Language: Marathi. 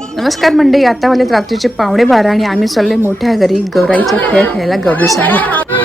नमस्कार मंडळी, आता वाले रात्रीचे 11:15 आणि आम्ही चाललोय मोठ्या घरी गौराईचे खेळ खेळायला गौरी आहेत.